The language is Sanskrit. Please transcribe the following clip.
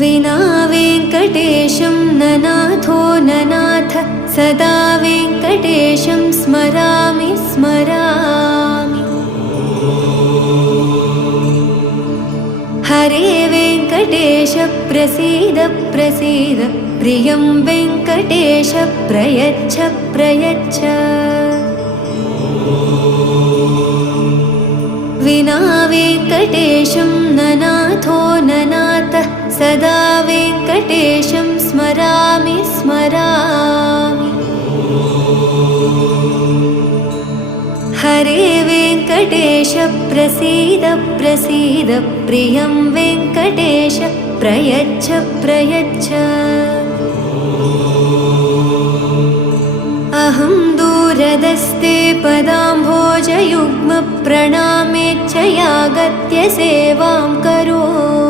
विना वेङ्कटेशं ननाथो ननाथ सदा वेङ्कटेशं स्मरामि स्मरामि। हरे वेङ्कटेश प्रसीद प्रसीद प्रियं वेङ्कटेश प्रयच्छ प्रयच्छ। विना वेङ्कटेशं ननाथो ननाथ सदा वेङ्कटेशं स्मरामि स्मरामि। हरे वेङ्कटेश प्रसीद प्रसीद प्रियं वेङ्कटेश प्रयच्छ प्रयच्छ। अहं दूरदस्ते पदाम्भोजयुग्म प्रणामेच्छयागत्य सेवां करोमि।